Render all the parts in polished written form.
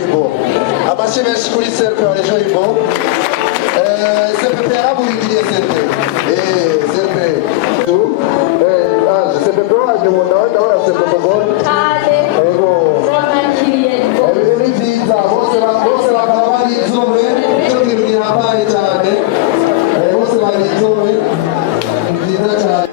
Joybo. Amashyi menshi kuri serpe wa Joybo. Serpe yaraburiye serpe. Serpe. Serpe pro ajya mu ndabona serpe bogor. Ego. Ni byiza bose bakaba bari izume. Cyo kintu gihambaye cyane. Bose bari izume. Ni byiza cyane.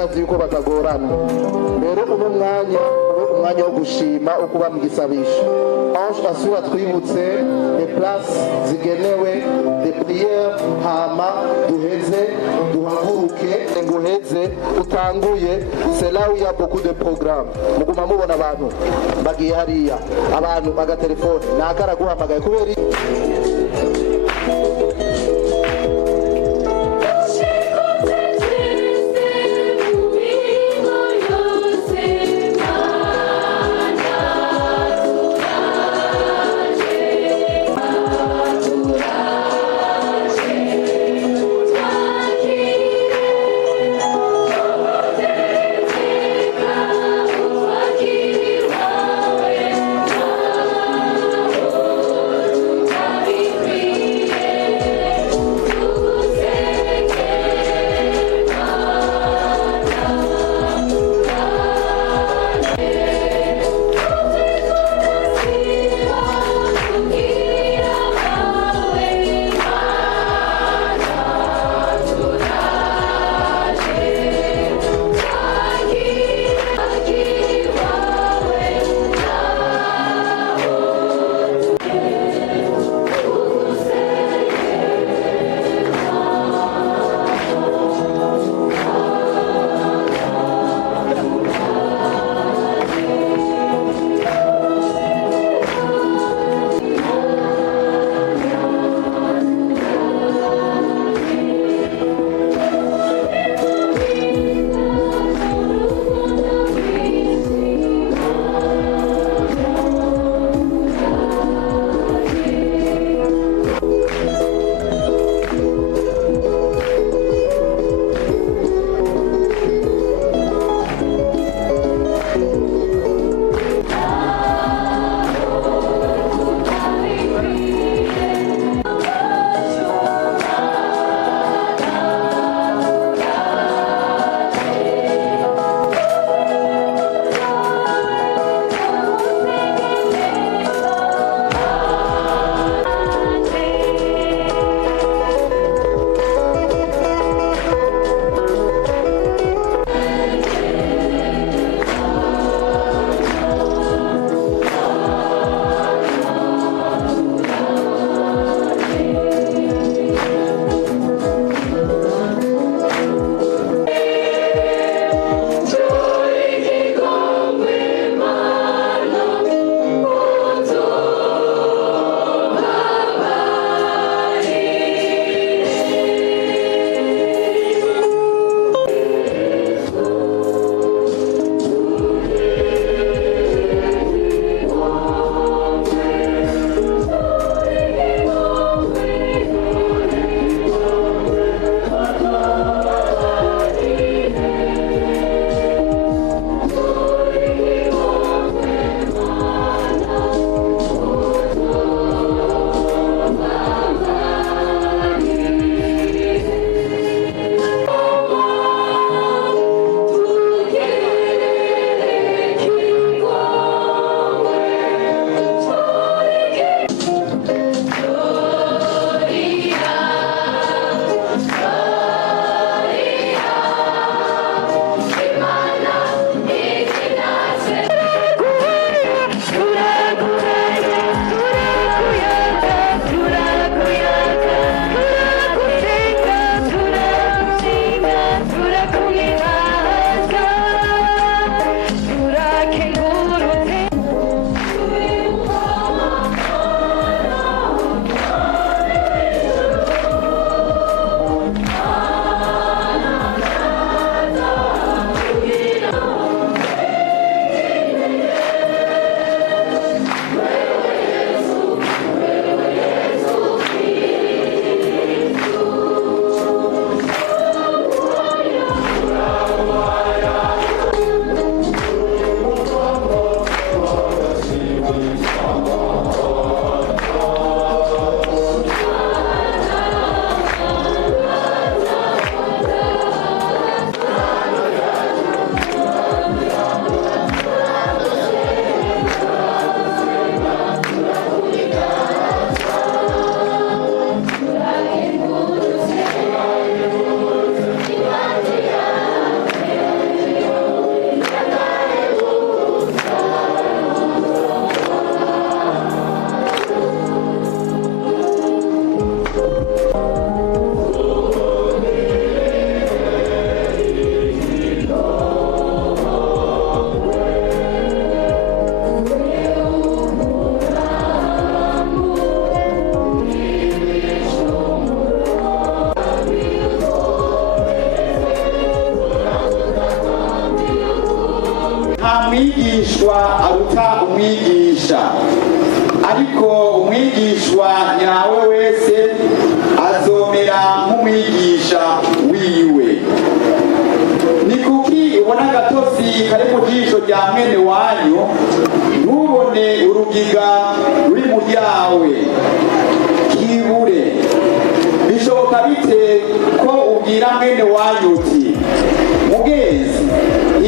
ndazi yuko batagorana rero uno umwanya wo gushima ukuba mu gisabisho ange asura twibutse les places zigenewe de prière hama duheze duhaguruke nguheze utanguye c'est là où il y a beaucoup de programmes muguma mubona abantu bagiye hariya abantu bagatelefone nakara guhamagaye kubera Happy umwigishwa aruta umwigisha, ariko umwigishwa nyawe wese azomera nk'umwigisha wiwe. Ni kuki ubona agatosi kari mu jisho rya mwene wanyu ntubone urugiga ruri mu ryawe? Kibure. Bishoboka bite ko ubwira mwene wanyu uti mugenzi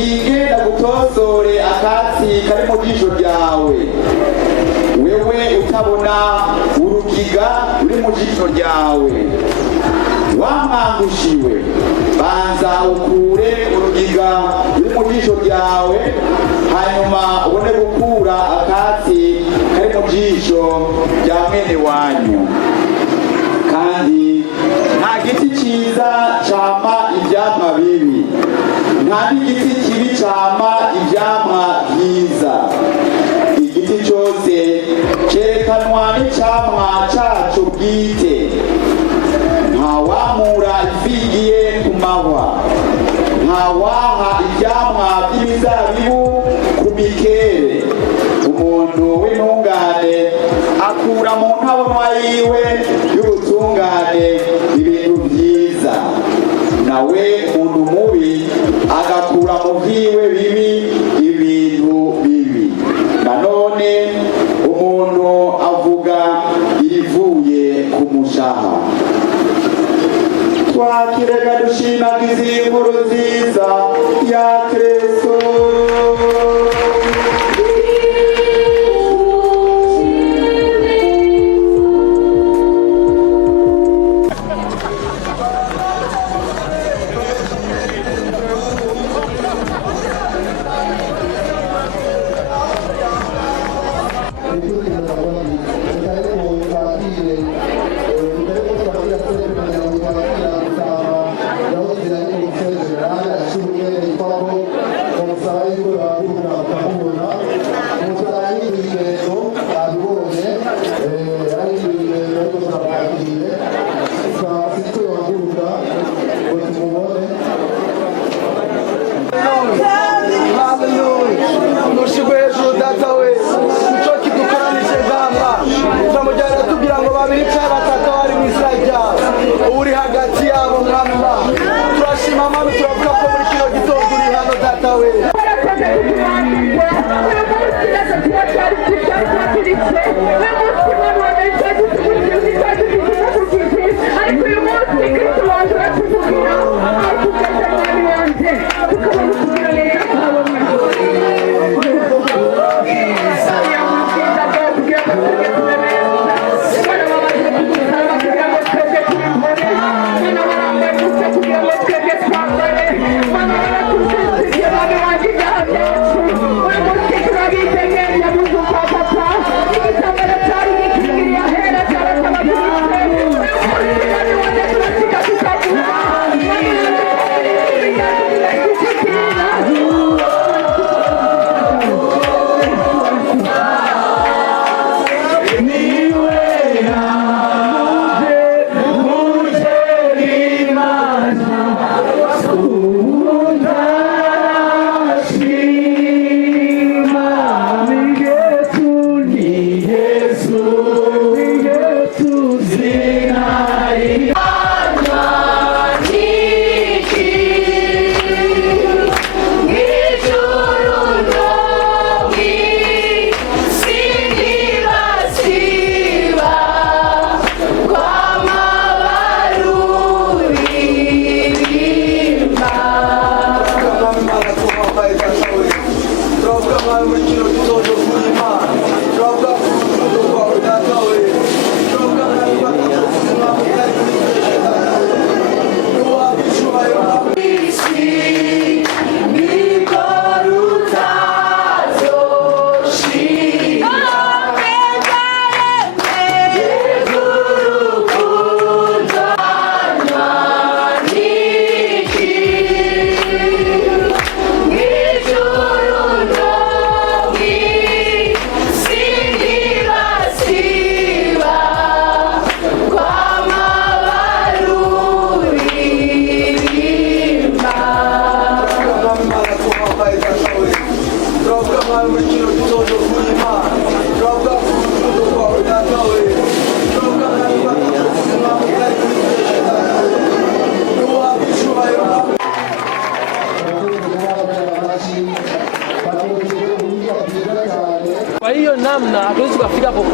igenda gutosore akatsi kari mu jisho ryawe, wewe utabona urugiga ruri mu jisho ryawe? Wamwangushiwe, banza ukure urugiga ruri mu jisho ryawe, hanyuma ubone gukura akatsi kari mu jisho rya mwene wanyu. Kandi nta giti cyiza cyama ibyamwa bibi, nta n'igiti kibi cyama ibyamwa byiza. Igiti cyose cyerekanwa n'icyamwa cyacu bwite. Ntawamura ifigiye ku mahwa, ntawaha ibyamwa by'imizabibu ku mikere. Umuntu w'intungane akura mu ntabonwa yiwe y'ubutungane ibintu byiza, nawe umuntu mubi agakura mu byiwe bibi ibintu bibi. Nanone umuntu avuga irivuye ku mushaha. Twakirega dushimagiza inkuru nziza ya Kristo.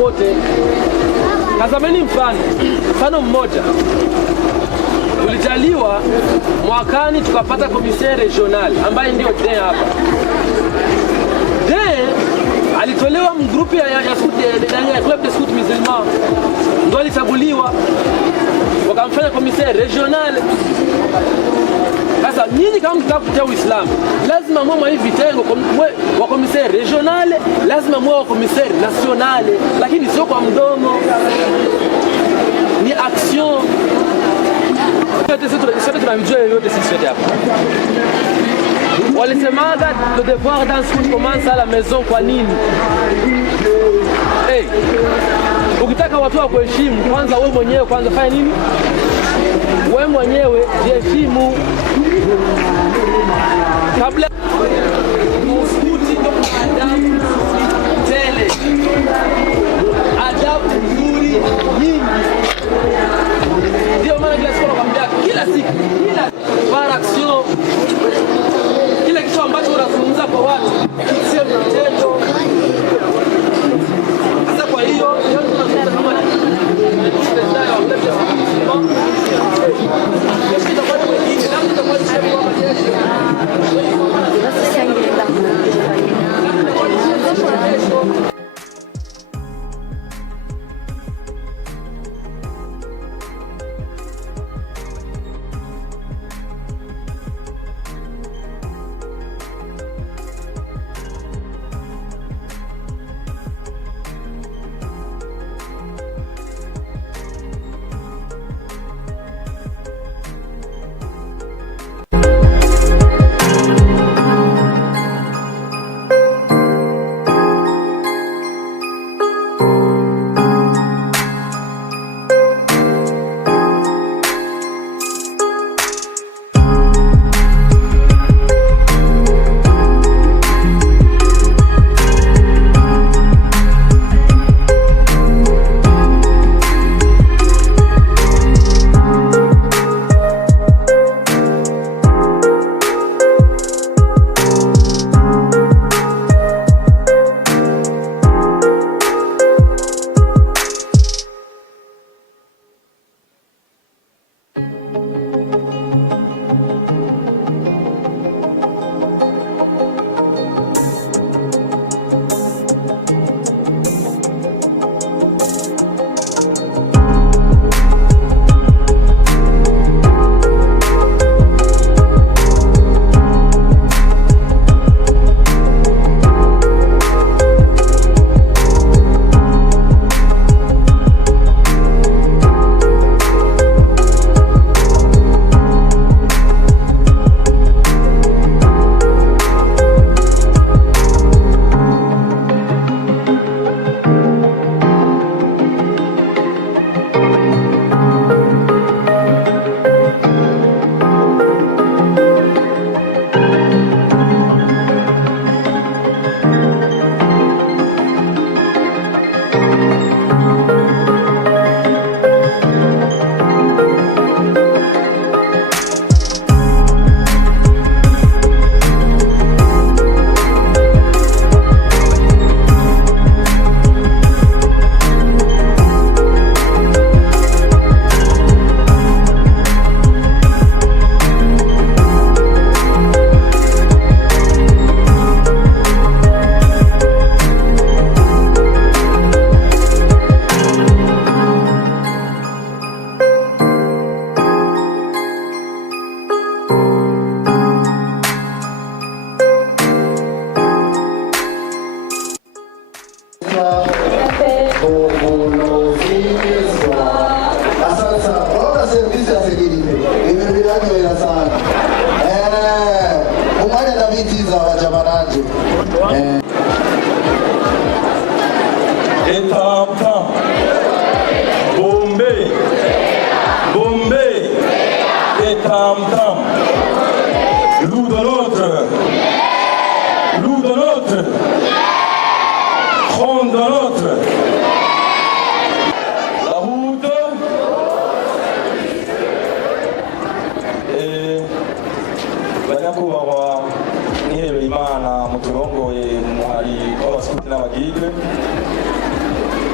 wote. Tazameni mfano mmoja. Tulijaliwa mwakani tukapata commissaire regional ambaye ndio D hapa. D alitolewa mgrupu ya club de scout musulman, ndio alichaguliwa wakamfanya commissaire regional. Sasa nyinyi kama mtaka kutetea Uislamu lazima mwe hivi vitengo wa commissaire regional, lazima mwe wa commissaire national, lakini sio kwa mdomo, ni action. Sisi tunamjua yote sisi sote hapa. Walisemaga le devoir dans school commence à la maison. Kwa nini? Ukitaka watu wa kuheshimu kwanza wewe mwenyewe kwanza fanya nini? Wewe mwenyewe jiheshimu. Kabla mskuti ndo adabu tele. Adabu nzuri nyingi. Ndio maana kila siku nakwambia kila siku par action, kila kitu ambacho unazungumza kwa watu sio vitendo. Sasa kwa hiyo leo tunazungumza kama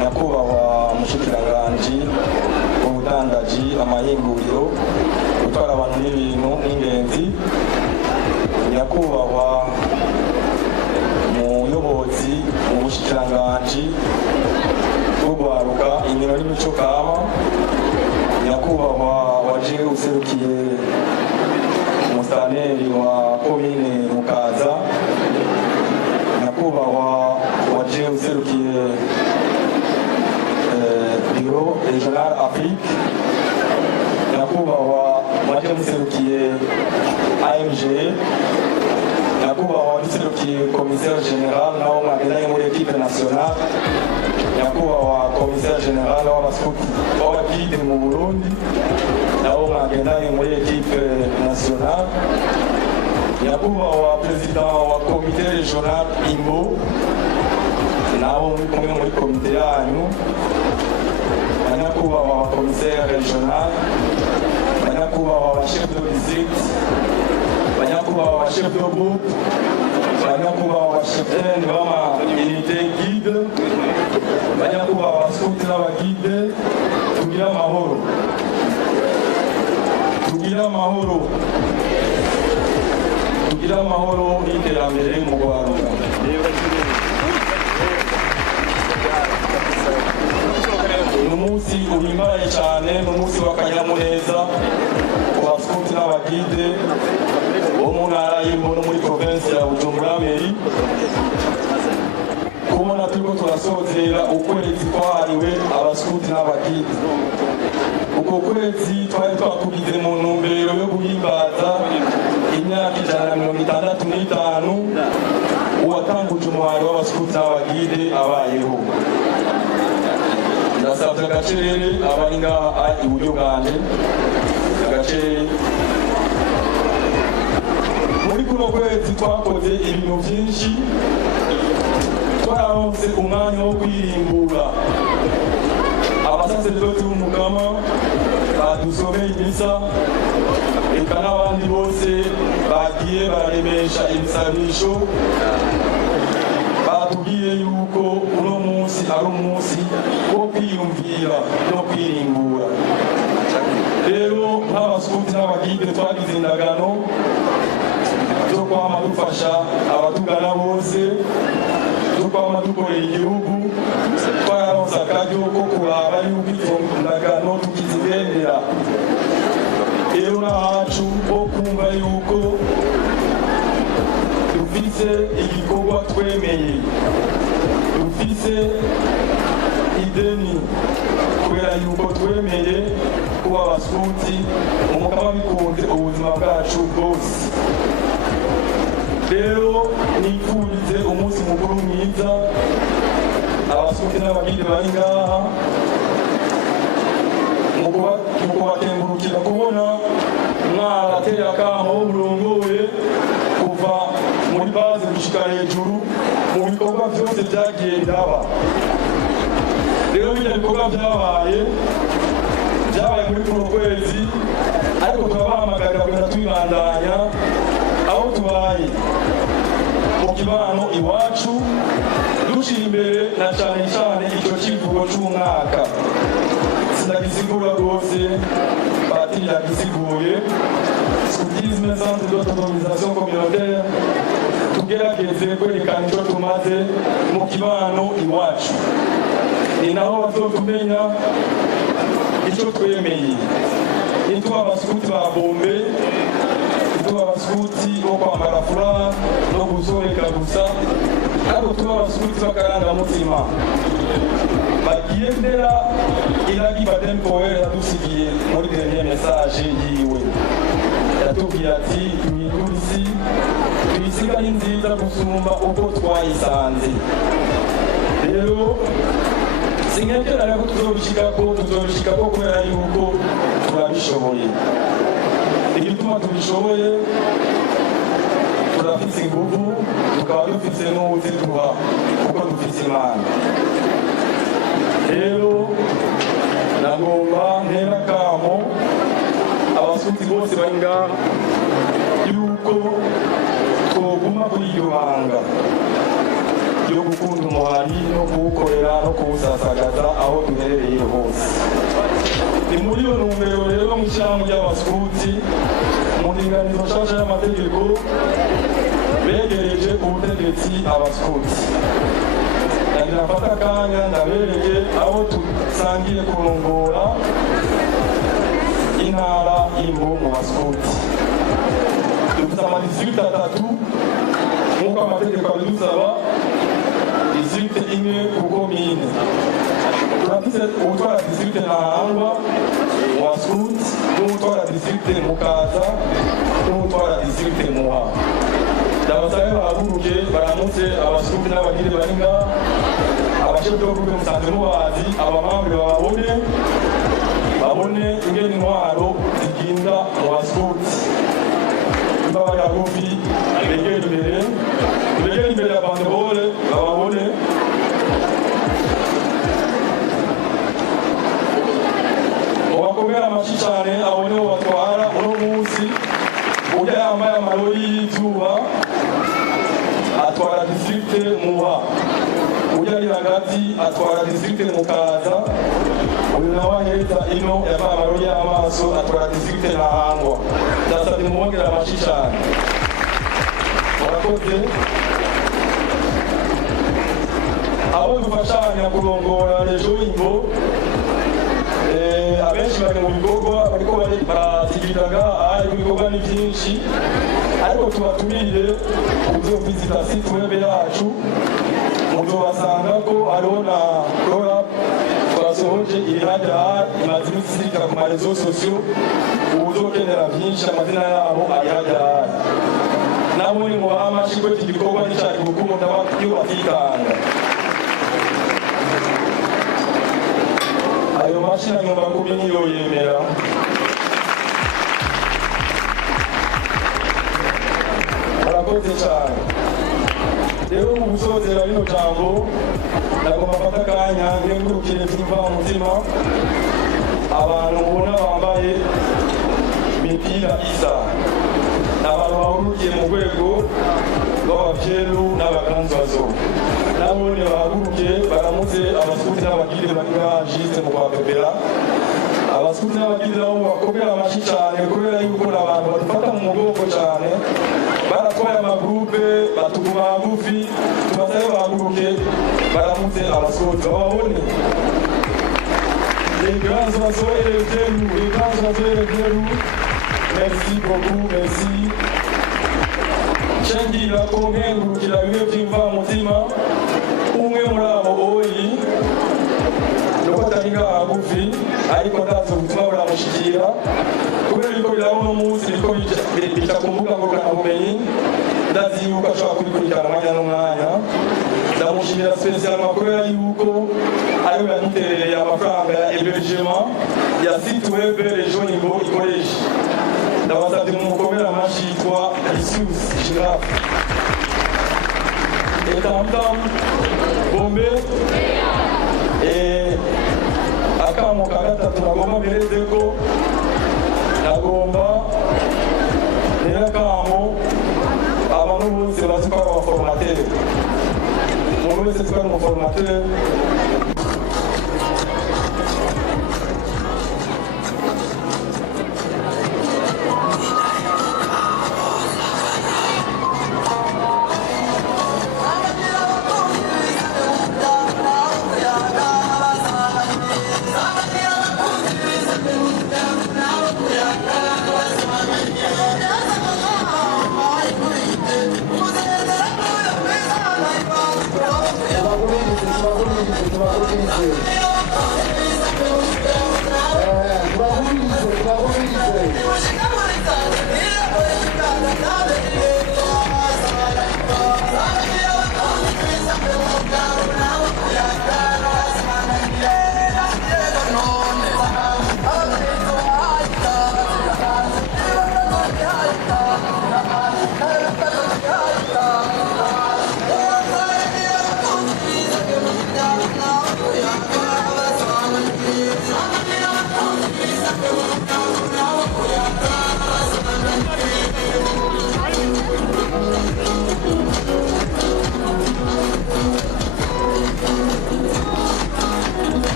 nyakubahwa mushikiranganji w'ubudandaji amahinguriro gutwara abantu n'ibintu n'ingenzi, nyakubahwa muyobozi mu bushikiranganji bwo guharuka inkino n'imico kama, nyakubahwa waje userukiye umusaneri wa komine Mukaza, nyakubahwa waje userukiye biro regional Afrique, nyakubahwa waje muserukiye AMG, nyakubahwa waserukiye commissaire general nawo mwagendanye muri equipe nationale, nyakubahwa commissaire general w'abagide mu Burundi nawo mwagendanye muri equipe nationale, nyakubahwa president wa comité regional Imbo nabo muri kumwe muri komite yanyu, nyakubahwa wa commissaire regional, nyakubahwa wa chef de district, nyakubahwa wa chef de groupe, nyakubahwa wa chef w'ama unité guide, nyakubahwa wa scout n'abagide, tugira amahoro, tugira amahoro, tugira amahoro n'iterambere mu Rwanda. N'umunsi uhimbaye cyane, n'umunsi w'akanyamuneza ku baskuti n'abagide bo mu ntara y'Imbo no muri province ya Bujumbura Meri, kubona turiko turasozera ukwezi kwahariwe abaskuti n'abagide. Uko kwezi twari twakugize mu ntumbero yo guhimbaza imyaka 165 uwatanguje umuhari w'abaskuti n'abagide abayeho. Ndasabye agacerere abari ngaha iburyo bwanje, agacerere. Muri kuno kwezi twakoze ibintu byinshi, twaronse umwanya wo kwirimbura. Abasaserdoti b'umugama badusomeye imisa, eka n'abandi bose bagiye baremesha ibisabisho, batubwiye yuko uno munsi ari umunsi wo kwiyumvira no kwirimbura. Rero nk'abaskuti n'abagide twagize indagano zo kwama dufasha abatugana bose, zo kwama dukorera igihugu, twararonse akaryo ko kuraba yuko izo ndagano tukizigendera. Rero n'ahacu ho kumva yuko dufise igikorwa twemeye, dufise ideni kubera yuko twemeye kuba abaskuti umukama bikunze ubuzima bwacu bwose. Rero nifurize umunsi mukuru mwiza abaskuti n'abagide bari ngaha, mu kubakengurukira kubona mwarateye akamo murongoye kuva muri base gushika hejuru mu bikorwa byose byagiye biraba. Rero bino bikorwa byabaye muri kuno kwezi, ariko turabahamagarira kugenda tubibandanya aho tubaye mu kibano iwacu, dushira imbere na cyane cyane icyo kivugo cy'umwaka. Sinagisigura rwose, Patiri yagisiguye. Scoutisme, centre d'autonomisation communautaire, tugerageze kwerekana icyo tumaze mu kibano iwacu, ni naho bazotumenya icyo twemeye. Nitwa abaskuti ba Bombe, nitwa abaskuti bo kwambara furaha no gusoreka gusa, ariko tuba abaskuti b'akarangamutima bagendera iragi Baden Powell yadusigiye muri dernier message yiwe. Yatubwiye ati imihindura isi tuyisiga ni nziza gusumba uko twayisanze. Rero singekeranya ko tuzobishikako kubera yuko turabishoboye. Igituma tubishoboye, turafise inguvu, tukaba dufise n'uwuziduha kuko dufise Imana. Rero nagomba ntera akamo abaskuti bose bari ngaha yuko twoguma kuri iryo banga ryo gukunda umuhari no kuwukorera no kuwusasagaza aho duherereye hose. Ni muri iyo ntumbero rero mu ishyirahamwe ry'abaskuti mu ndinganizo nshasha y'amategeko begereje ubutegetsi abaskuti. Ndagira mfata akanya ndabereke abo dusangiye kurongora intara y'Imbo mu baskuti. Dufite amadistrikiti 3 nk'uko amategeko abidusaba, distrikiti imwe ku komine. Turafite uwutwara distrikiti Ntahangwa mu baskuti, n'uwutwara distrikiti Mukaza, n'uwutwara distrikiti Muha. Ndabasabe bahaguruke baramutse abaskuti n'abagire bari ngaha, abashefu b'igihugu musanzwe mubazi, abamambure babone ingene intwaro ziginda mu baskuti. Bari hagufi begere imbere ya bandebole bababone. Ubakomera amashyi cyane abone uwo batwara uno munsi. Ujya yambaye amarori y'izuba atwara distrikite Muha, ujya ari hagati atwara distrikite Mukaza, uyu nawe aheza ino yambaye amarori y'amaso atwara distrikite Ntahangwa. Ndasabye mubongera amashyi cyane. Murakoze. Abo dufashanya kurongora rejo y'Imbo, abenshi bari mu bikorwa bariko barazigiraga, ibikorwa ni byinshi, ariko tubatumire kuzovizita site web yacu, muzobasanga ko hariho na roll-up twasohoje irihajya imaze iminsi isirika ku marezo sosiyo. Uwuzokenera byinshi amazina yabo arihajya nabo ni mubaha amashyi ko iki gikorwa n'icyari gukunda iyo batikanga. Ayo mashyi na nyuma kumi niyo yemera. Murakoze cyane. Rero mu gusozera rino jambo ndagomba mfata akanya ngengurukire tuva mu mutima abantu mubona bambaye imipira isa, n'abantu bahurukiye mu rwego rw'abavyeru n'abaganzwazo. Nabone bahaguruke baramutse abaskuti n'abagire bari ngaha jiste mu kwapepera. Abaskuti n'abagire nabo bakomera amashyi cyane kubera yuko n'abantu badufata mu mugongo cyane, baratwaye amagrupe batuguma hagufi. Tubasabe bahaguruke baramutse abaskuti bababone. Les grands oiseaux et les verrous, merci beaucoup, merci. Shangira kongengurukira bimwe by'imva mutima, umwe muri abo oyi nuko atari ngaha hagufi, ariko ndazi ubutumwa buramushikira kubera yuko biraba uno munsi biriko bica ku mbuga ngurukanabumenyi. Ndazi yuko ashobora kubikurikirana umwanya n'umwanya. Ndamushimira spesialement kubera yuko ariwe yaduterereye amafaranga ya hébergement ya site web Region Imbo ikoresha. Ndabasabye mumukomere amashyi yitwa Isus Giraffe. Etamtam Bombe. Akamo ka gatatu nagomba mpereze ko nagomba nera akamo abantu bose bazi ko ari abaforomateri. Umuntu wese ko ari umuforomateri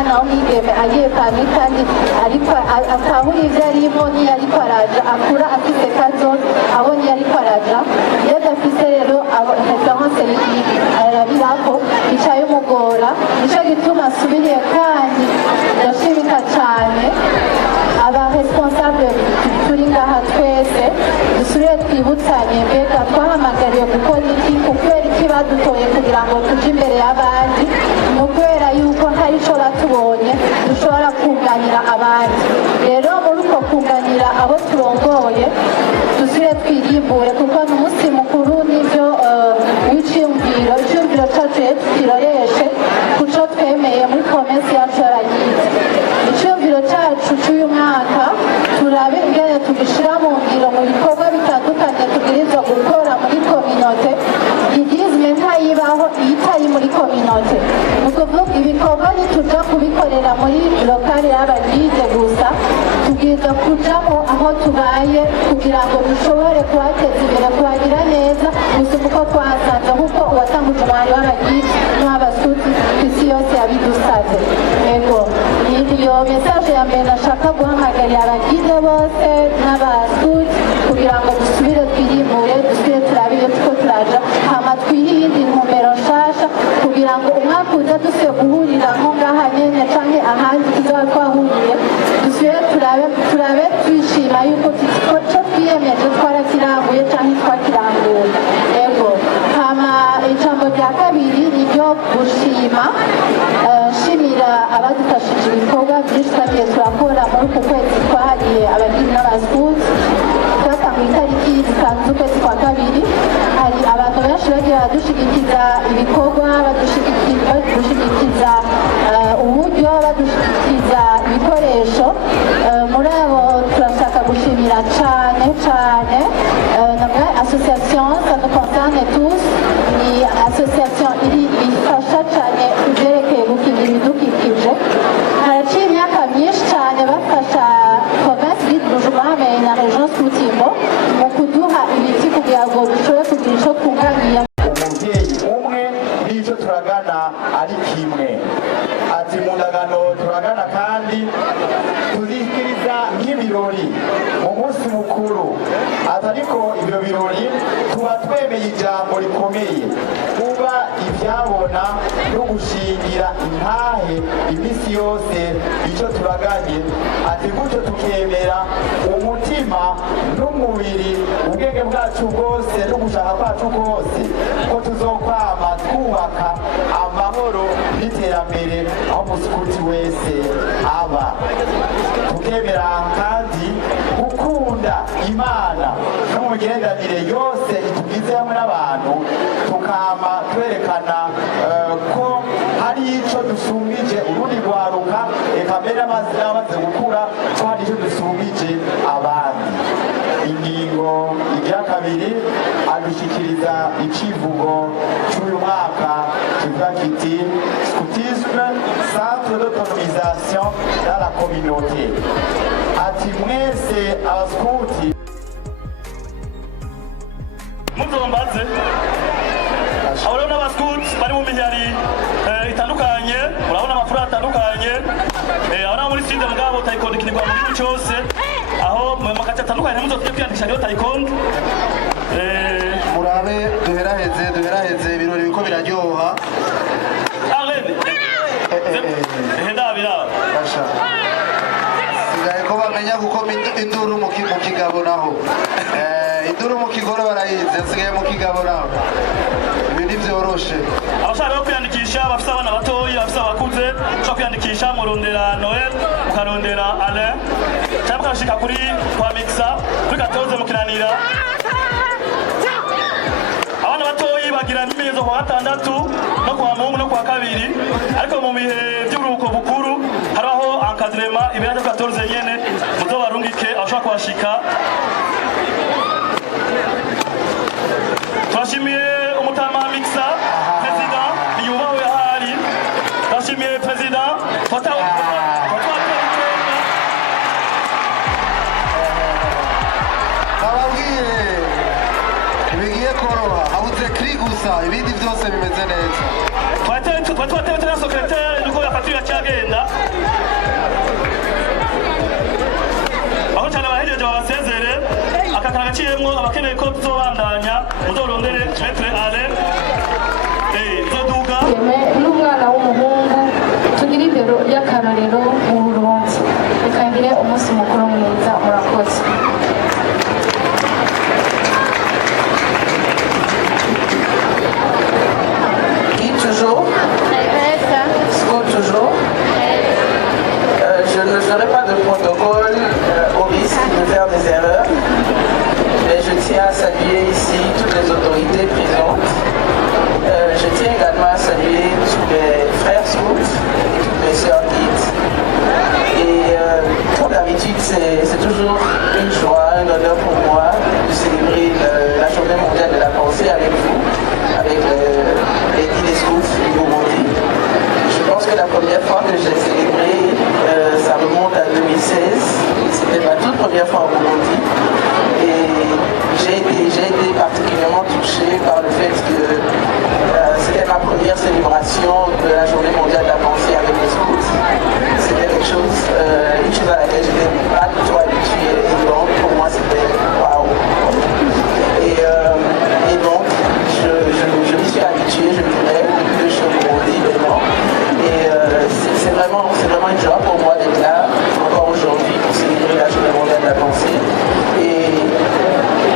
umwana w'umwigeme agiye kwami kandi ariko atahura ibyo arimo niyo ariko araja akura afite kazoza abo niyo ariko araja iyo adafite rero reference arabirako bicaye umugora nicyo gituma asubiriye kandi ndashimika cyane aba responsable turi ngaha twese dusubire twibutsanye mbega twahamagariwe gukora iki kubera iki badutoye kugira ngo tuje imbere y'abandi ni ukubera yuko hari icyo batubonye dushobora kunganira abandi rero muri uko kunganira abo turongoye dusubire twirimbure kuko ni umunsi mukuru n'ibyo w'iciyumviro iciyumviro cyacu rero tukiroreshe ku cyo twemeye muri komesi yacu y'abagizi iciyumviro cyacu cy'uyu mwaka turabe ingene tugishyira mu ngiro mu bikorwa bitandukanye tubwirizwa gukora muri kominote igizwe ntayibaho iyo itari muri kominote ni ukuvuga ibikorwa ntituja kubikorera muri lokale y'abagize gusa tubwirizwa kujamo aho tubaye kugira ngo dushobore kubateza imbere kubagira neza gusa uko twahasanze kuko uwatanguje umwari w'abagize n'abasuti ku isi yose yabidusabye yego iyo mesaje ya mbere nashaka guhamagarira abagize bose n'abasuti kugira ngo dusubire twirimbure dusubire turabe iyo tuko turaja hama twihe iyindi ntumbero nshasha kugira ngo umwaka uza dusuye guhurira nko ngaha nyene canke ahandi tuzaba twahuriye dusubire turabe twishima yuko co twiyemeje twarakiranguye canke twakiranguye ego hama ijambo rya kabiri ni ryo gushima nshimira abadufashije ibikorwa byinshi twagiye turakora muri uku kwezi twahariye abagizi n'abasuti twatanguye itariki zitanu z'ukwezi kwa kabiri hari abantu benshi bagiye badushigikiza ibikorwa badushigikiza uburyo badushigikiza ibikoresho muri abo turashaka gushimira cyane cyane namwe association ça nous concerne tous ni association ifasha cyane ibyerekeye gukingira ibidukikije haraciye imyaka myinshi cyane bafasha province d'Bujumbura na region Sud-Kivu mu kuduha ibiti kugira ngo dushobore kugira icyo twunganira umubyeyi umwe n'icyo turagana ari kimwe ati mu ndagano turagana kandi tuzikiriza nk'ibirori mu munsi mukuru ati ariko ibyo birori tuba twemeye ijambo rikomeye kuba ibyabona no gushingira intahe iminsi yose icyo turaganye ati gutyo tukemera umutima n'umubiri ubwenge bwacu bwose no gushaka kwacu kose ko tuzokwama twubaka amahoro n'iterambere aho umusukuti wese aba tukemera kandi gukunda imana no mu migenderanire yose itugize hamwe n'abantu tukama twerekana ko hari icyo dusumbije urundi rwaruka reka mbere n'amaze gukura ko hari icyo dusumbije abandi ingingo igira kabiri adushyikiriza icivugo cy'uyu mwaka kivuga kiti scoutisme centre d'autonomisation dans la communauté ati mwese abaskuti muzombaze abo rero n'abaskuti bari mu mihari itandukanye urabona amafura atandukanye abana muri sida mugabo taekwondo ikinirwa mu gihugu cyose aho mu makazi atandukanye ntimuzotuye kwiyandikisha niyo taekwondo murabe duheraheze ibirori biko biraryoha arene ndabira basha sigaye ko bamenya gukoma induru mu kigabo naho induru mu kigoro barayize nsigaye mu kigabo naho ibi ntibyoroshe abashaka no kwiyandikisha bafite abana batoya bafite abakuze ushobora kwiyandikisha murondera Noel ukarondera Alain cyangwa ukashika kuri kwa Mixa kuri 14 mukiranira abana batoyi bagira imyezo kwa gatandatu no kwa Mungu no kwa kabiri ariko mu bihe by'uruhuko bukuru haraho encadrement ibera 14 nyene muzobarungike abashaka kwashika twashimiye umutama Mixa president yubawe ahari twashimiye president bababwiye bigiye koroha habuze kiri gusa ibindi byose bimeze neza twatewe na secrétaire nuko yafatira cyagenda abakeneye ko tuzobandanya muzorondere metre ale izoduga n'umwana w'umuhungu tugira indero y'akarorero mu Burundi bikangire umunsi mukuru mwiza murakoze. Toujours toujours. Je ne ferai pas de protocole au risque de faire des erreurs, mais je tiens à saluer ici toutes les autorités présentes. Je tiens également à saluer tous les frères scouts et toutes les sœurs guides. Et comme d'habitude, c'est toujours une joie, un honneur pour moi de célébrer la journée mondiale de la pensée avec vous, avec les guides et scouts du Burundi. Je pense que la première fois que j'ai célébré, ça remonte à 2016. C'était ma toute première fois au Burundi. Et j'ai été particulièrement touchée par le fait que c'était ma première célébration de la journée mondiale de la pensée avec les scouts. C'était une chose à laquelle je n'étais pas du tout habituée. Et donc, pour moi, c'était waouh. Et donc, je m'y suis habituée, je dirais, depuis que je suis au Burundi maintenant. Et c'est vraiment une joie pour moi d'être là, encore aujourd'hui, pour célébrer la journée mondiale de la pensée. Et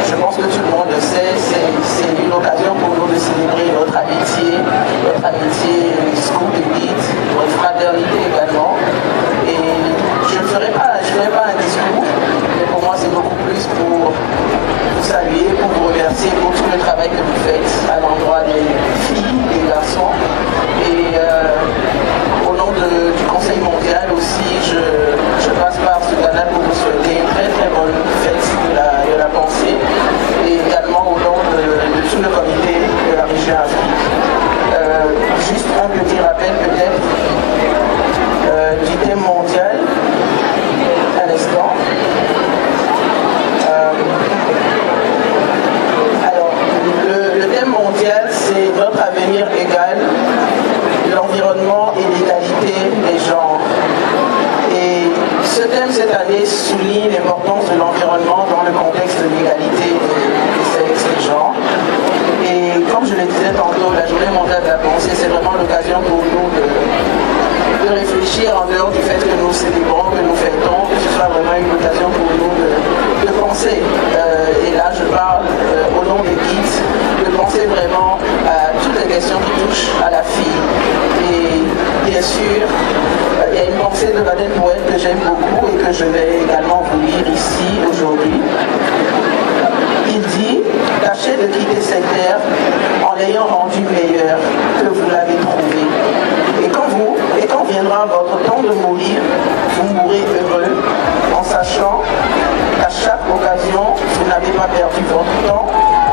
je pense que tout le monde le sait, c'est une occasion pour nous de célébrer notre amitié scout et guide, notre fraternité également. Et je ne ferai pas un discours, mais pour moi c'est beaucoup plus pour vous saluer, pour vous remercier pour tout le travail que vous faites à l'endroit des filles, des garçons. Et au nom du Conseil mondial aussi, je passe par ce canal pour vous souhaiter une très très bonne fête de la pensée et également au nom de tout le comité de la région Afrique. Juste un petit rappel peut-être du thème mondial, un instant. Alors, le thème mondial, c'est votre avenir égal, l'environnement et l'égalité des genres. Et ce thème cette année souligne l'importance de l'environnement dans le contexte de l'égalité des sexes et des genres. Et comme je le disais tantôt, la journée mondiale de la pensée, c'est vraiment l'occasion pour nous de réfléchir en dehors du fait que nous célébrons, que nous fêtons, que ce soit vraiment une occasion pour nous de penser. Et là, je parle au nom des guides, de penser vraiment à toutes les questions qui touchent à la fille. Et bien sûr, il y a une pensée de Baden Powell que j'aime beaucoup et que je vais également vous lire ici aujourd'hui. Il dit « Tâchez de quitter cette terre en l'ayant rendue meilleure que vous l'avez trouvée. Et quand viendra votre temps de mourir, vous mourrez heureux en sachant qu'à chaque occasion, vous n'avez pas perdu votre temps,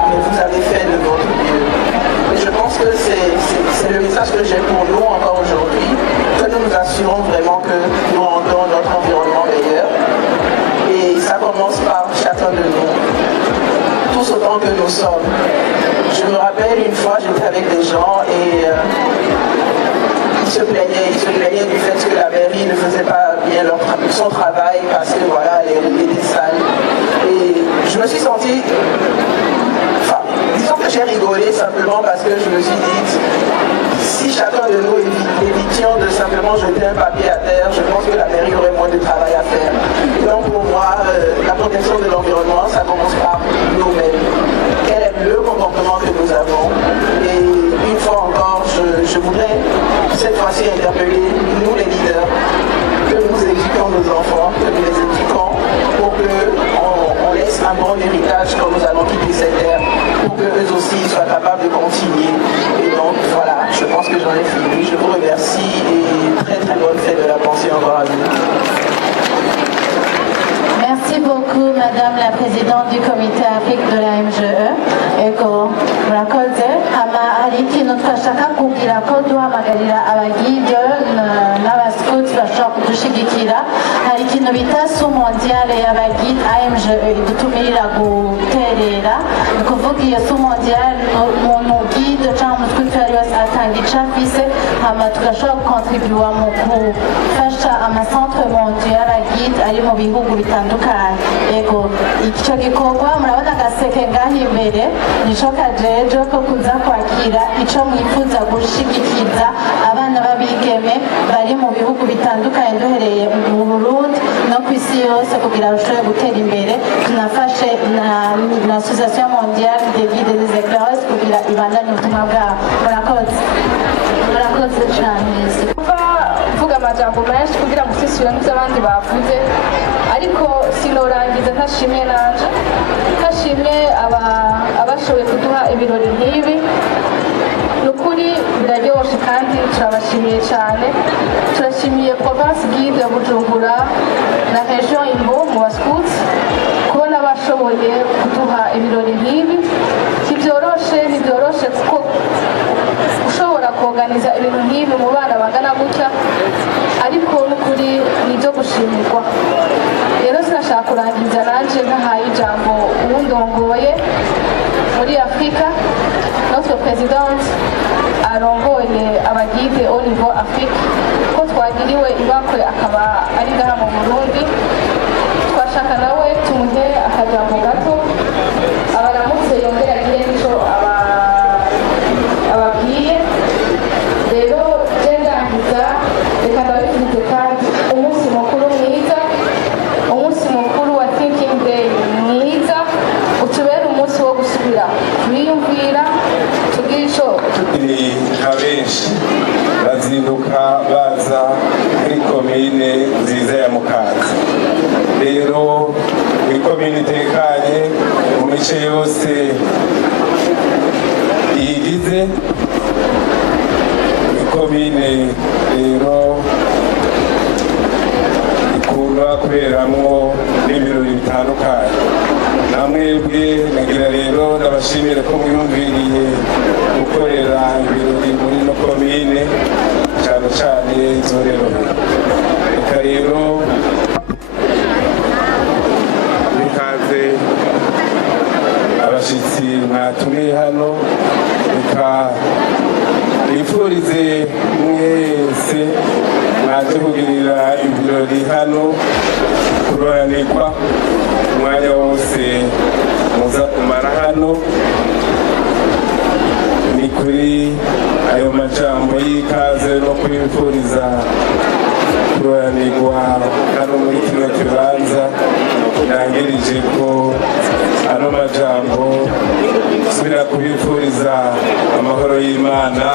mais vous avez fait de votre mieux. » Et je pense que c'est le message que j'ai pour nous encore aujourd'hui, que nous nous assurons vraiment que nous rendons notre environnement meilleur. Et ça commence par chacun de nous, tous autant que nous sommes. Je me rappelle une fois, j'étais avec des gens et ils se plaignaient du fait que la mairie ne faisait pas bien son travail parce que voilà, les rues étaient sales. Et je me suis senti... Disons que j'ai rigolé simplement parce que je me suis dit, si chacun de nous évitions de simplement jeter un papier à terre, je pense que la mairie aurait moins de travail à faire. Et donc pour moi, la protection de l'environnement, ça commence par nous-mêmes. Quel est le comportement que nous avons? Et une fois encore, je voudrais cette fois-ci interpeller nous les leaders, que nous éduquions nos enfants, que nous les éduquions pour qu'on laisse un bon héritage quand nous allons quitter cette terre, pour qu'eux aussi soient capables de continuer. Et donc voilà, je pense que j'en ai fini. Je vous remercie et très très bonne fête de la pensée encore à vous. Merci beaucoup, Madame la Présidente du Comité Afrique de la MGE. Ego murakoze hari ikintu twashaka kugira ko duhamagarira abagide n'abaskuti bashobora kudushigikira. Hari ikintu bita su mondiale y'abagide AMGE idutumirira guterera ni ukuvuga iyo su mondial umuntu guide cyangwa umutwitwari wese atanga icyo afise hama tugashobora gukontribuwa mu gufasha amacentre mondial guide ari mu bihugu bitandukanye. Yego icyo gikorwa murabona agaseke ngaho imbere nico kajeje ko kuza kwakira icyo mwifuza gushigikiza abana b'abigeme bari mu bihugu bitandukanye duhereye mu Burundi no ku isi yose kugira bashobore gutera imbere. Tunafashe na association mondiale des guides et des éclaireuses kugira ibandanye ubutumwa bwabo. Murakoze cyane. Mvuga amajambo menshi kugira ngo sisubire n'ibyo abandi bavuze, ariko sinorangiza ntashimye nanje, ntashimye abashoboye kuduha ibirori nk'ibi. Ni ukuri biraryoshe kandi turabashimiye cyane. Turashimiye province guide ya Bujumbura na region Imbo mu baskuts kubona bashoboye kuduha ibirori nk'ibi. Ntibyoroshe kuko ushobora kuorganiza ibintu nk'ibi mu bana bangana gutya, ariko n'ukuri ni ibyo gushimirwa. Rero sinashaka kurangiza nanje ntahaye ijambo uwundongoye muri Afurika, notre présidente arongoye abagide au niveau Afrique, ko twagiriwe ibakwe akaba ari ngaha mu Burundi. Twashaka nawe tumuhe akajambo gato abaramutse yongera agire n'icyo ababwiye. Rero ndangiza reka ndabifite kandi umunsi mukuru mwiza, umunsi mukuru wa thinking day mwiza, utubere umunsi wo gusubira twiyumvira tugire icyo ni abenshi bazinduka baza muri komine nziza ya Mukaza. Rero muri komine itekanye mu mice yose iyigize komine, rero ikunda kuberamwo n'ibirori bitandukanye. Namwebwe nagira rero ndabashimire ko mwiyumviriye gukorera ibirori muri no komine, cyane cyane Zorero. Reka rero bikaze abashitsi mwatumiye hano, reka bifurize mwese mwaje kugirira ibirori hano kuroranirwa umwanya wose muza kumara hano. Ni kuri ayo majambo y'ikaze no kwifuriza kuroranirwa hano muri kino kibanza nangirije ko ano majambo subira kubifuriza amahoro y'Imana